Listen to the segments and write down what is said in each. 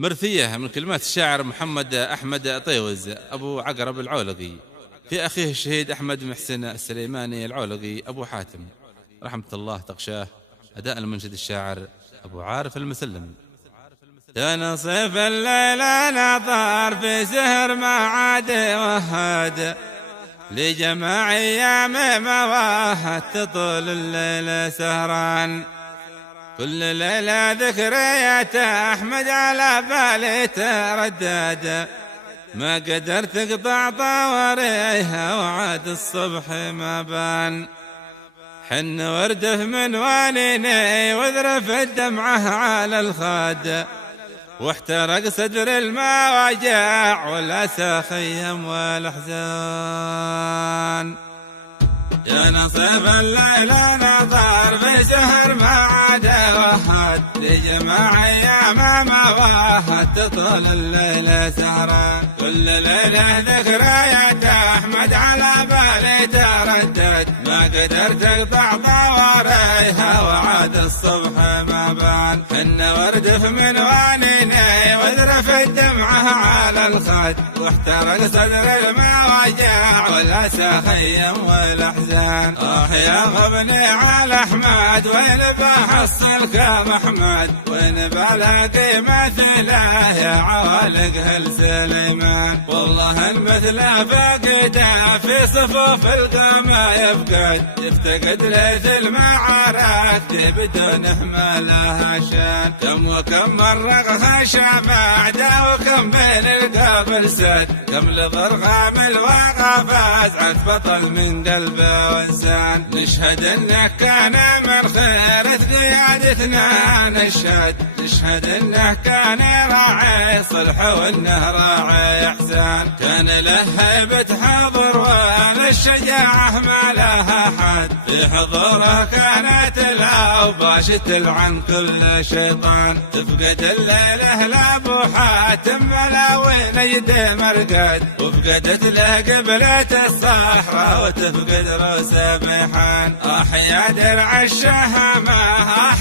مرثية من كلمات الشاعر محمد أحمد طيوز أبو عقرب العولقي في أخيه الشهيد أحمد محسن السليماني العولقي أبو حاتم رحمة الله تغشاه. أداء المنشد الشاعر أبو عارف المسلم. يا نصيف الليل نظر في سهر ما عاد وهاد لجماع أيام مواهد تطول الليل سهران. كل ليلة ذكريات أحمد على بالي تردد ما قدرت أقطع طواريها وعاد الصبح ما بان. حن ورده من وانيني وذرف الدمعة على الخد واحترق صدر المواجع والأسى خيم والأحزان. يا نصيف الليل نظر في سهر ما عاد وهد لجماع أيام ما واهد تطول الليل سهران. كل ليلة ذكريات أحمد على بالي تردد ما قدرت أقطع طواريها وعاد الصبح ما بان. حن ورده من وانيني وذرف الدمعة على الخد واحترق صدر المواجع والأسى خيم والأحزان. يا غبني على أحمد وين بحصل كم أحمد وين بلاقي مثله يا عوالق هل سليمان. والله المثله فقده في صفوف القامة يفتقد ليث المعارك بدونه ما لها شان. كم وكم مرقها شمعده وكم بين القبل سد كم لضرغام الوقفات عد بطل من قلبه وانسان. نشهد انه كان من خيرة قيادتنا نشهد نشهد انه كان راعي صلح وانه راعي احسان. كان له هيبة حضر وللشجاعة ما لها حد في حضوره كانت الاوباش تلعن كل شيطان. تفقد الليلة لابو حاتم ملاوين يده مرقد وفقدت له قبلة الصحراء وتفقد روس بيحان. يا درع الشهامة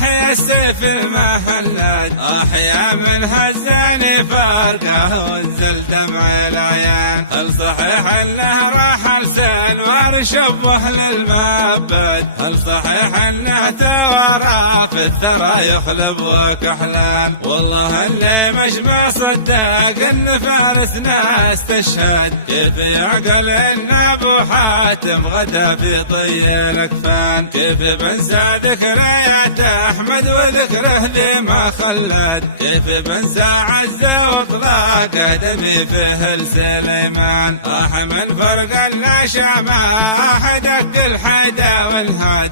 يا السيف المهلد يا من هزني فرقه وانزل دمع العيان. هل صحيح انه راح لسنوار شبه للمبد هل صحيح انه توارى في الثرى يخلب وكحلان. والله اللي مش مصدق ان فارسنا استشهد كيف يعقل ان ابو حاتم غدا في طي الاكفان. كيف بنسى ذكريات احمد وذكره ذي ما خلد كيف بنسى عزه واطلاق دمي فيه لسليمان. من فرق النشامة دق الحدا والهد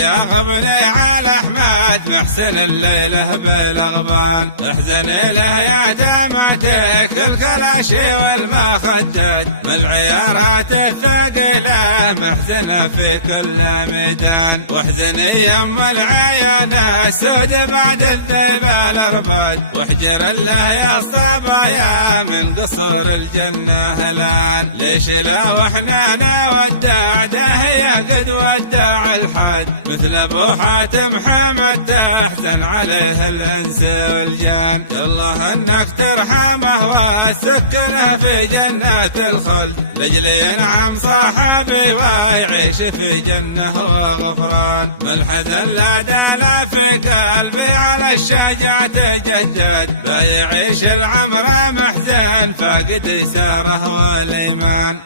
يا غبني على احمد محسن الليله بالاغبان. احزن له يا دمعتك الكلاشي والمخدد من العيارات الثقيله محزنه في كل ميدان. واحزني يم العيون السود بعد الذيب الاربد واحجر له يا الصبايا من قصور الجنه هلان. ليش لا واحنا نودع داهيه قد ودع الحد مثل ابو حاتم حمد تحزن عليه الانس والجان. الله انك ترحمه وتسكنه في جنات الخلد لاجل ينعم صاحبي ويعيش في جنه وغفران. من الحزن لا دال في قلبي على الشجاعة تجدد لا يعيش العمر محزن فاقد ساره والايمان.